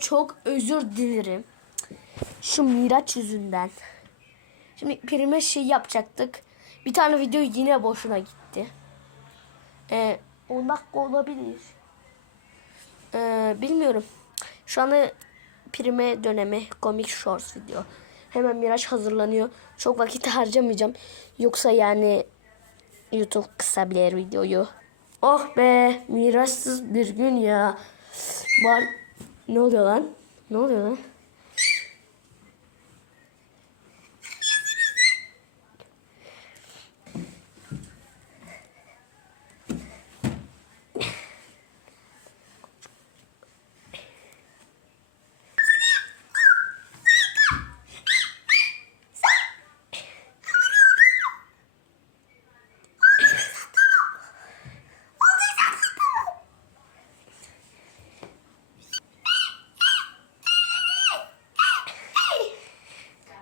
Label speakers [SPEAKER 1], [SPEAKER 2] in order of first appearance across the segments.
[SPEAKER 1] çok özür dilerim. Şu Miraç yüzünden. Şimdi prime şey yapacaktık. Bir tane video yine boşuna gitti. Ee, 10 dakika olabilir. Ee, bilmiyorum. Şu anda prime dönemi komik shorts video. Hemen Miraç hazırlanıyor. Çok vakit harcamayacağım. Yoksa yani YouTube kısa bilir videoyu. Oh be Miraçsız bir gün ya. Var. Ne oluyor lan? Ne oluyor lan?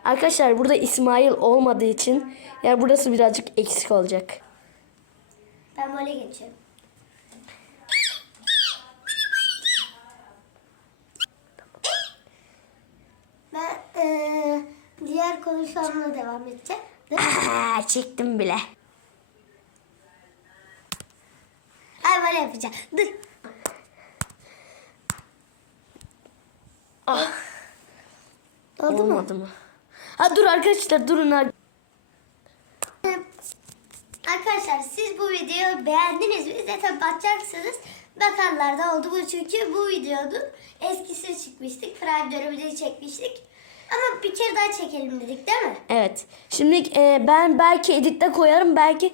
[SPEAKER 1] Arkadaşlar burada İsmail olmadığı için yani burası birazcık eksik olacak.
[SPEAKER 2] Ben böyle geçiyorum. Ben eee, diğer konuşmamla devam edeceğim. Mi?
[SPEAKER 1] Çektim bile.
[SPEAKER 2] Ay böyle yapacağım. Dur.
[SPEAKER 1] Ah.
[SPEAKER 2] Oldu mu?
[SPEAKER 1] Olmadı mı? Ha dur arkadaşlar durun. ar-
[SPEAKER 2] Arkadaşlar siz bu videoyu beğendiniz mi? Zaten bakacaksınız. Bakanlarda oldu bu çünkü bu videonun eskisi çıkmıştık. Prime döneminde çekmiştik. Ama bir kere daha çekelim dedik değil mi?
[SPEAKER 1] Evet. Şimdi e, ben belki editte koyarım. Belki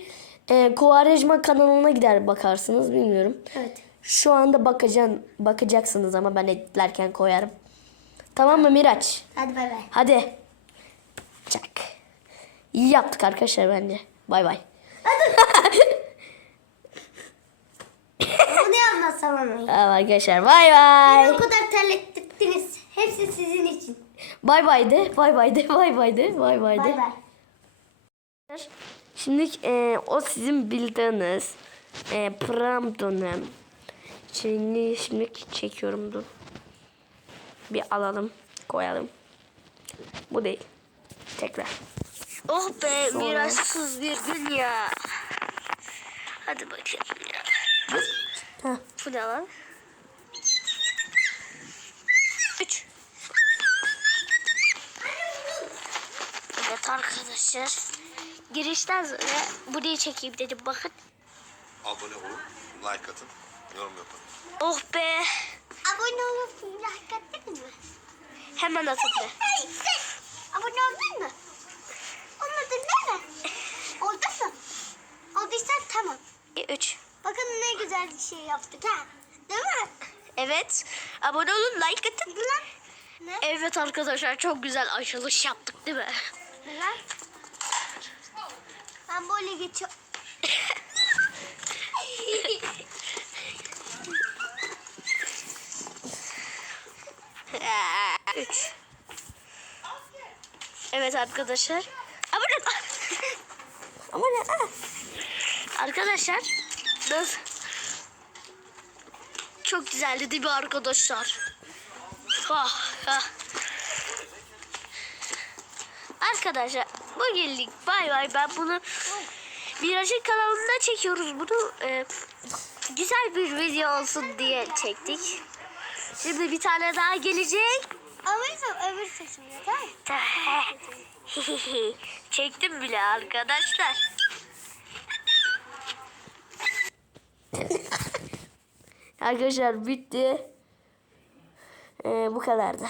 [SPEAKER 1] e, Kovarejma kanalına gider bakarsınız. Bilmiyorum.
[SPEAKER 2] Evet.
[SPEAKER 1] Şu anda bakacaksın, bakacaksınız ama ben editlerken koyarım. Tamam mı Miraç?
[SPEAKER 2] Hadi bay bay.
[SPEAKER 1] Hadi. Çak. İyi yaptık arkadaşlar bence. Bay bay.
[SPEAKER 2] Bunu anlatsam ama.
[SPEAKER 1] Tamam arkadaşlar bay
[SPEAKER 2] Beni
[SPEAKER 1] bay.
[SPEAKER 2] o kadar terlettirdiniz. Hepsi sizin için.
[SPEAKER 1] Bay bay de. Bay bay de. Bay bay de. Bay bay
[SPEAKER 2] Bay
[SPEAKER 1] de.
[SPEAKER 2] bay.
[SPEAKER 1] Şimdi e, o sizin bildiğiniz e, pram dönem. Şimdi, şimdi çekiyorum dur. Bir alalım. Koyalım. Bu değil. Tekrar. Oh be
[SPEAKER 2] Sonra?
[SPEAKER 1] miraçsız bir gün ya. Hadi bakayım ya.
[SPEAKER 2] Ha.
[SPEAKER 1] Bu ne lan? Üç. Evet arkadaşlar. Girişten sonra burayı çekeyim dedim bakın.
[SPEAKER 3] abone olun, like atın, yorum yapın.
[SPEAKER 1] Oh be.
[SPEAKER 2] Abone olup like attın mı?
[SPEAKER 1] Hemen atıldı.
[SPEAKER 2] Hey sen! Abone oldun mu? Olmadın değil mi? Oldun mu? Olduysan tamam.
[SPEAKER 1] Üç.
[SPEAKER 2] Bakın ne güzel bir şey yaptık ha. Değil mi?
[SPEAKER 1] Evet. Abone olun like atın.
[SPEAKER 2] Ne?
[SPEAKER 1] Evet arkadaşlar çok güzel açılış yaptık değil mi?
[SPEAKER 2] Lan. Ben böyle geçiyorum.
[SPEAKER 1] Evet arkadaşlar. Abone Abone Arkadaşlar nasıl? Çok güzeldi değil mi arkadaşlar? Ah, ah. Arkadaşlar bugünlük bay bay ben bunu Miraç'ın kanalında çekiyoruz bunu Ee, güzel bir video olsun diye çektik. Şimdi bir tane daha gelecek.
[SPEAKER 2] Ama öbür sesimle tamam?
[SPEAKER 1] Çektim bile arkadaşlar. Arkadaşlar bitti. Ee, bu kadardı.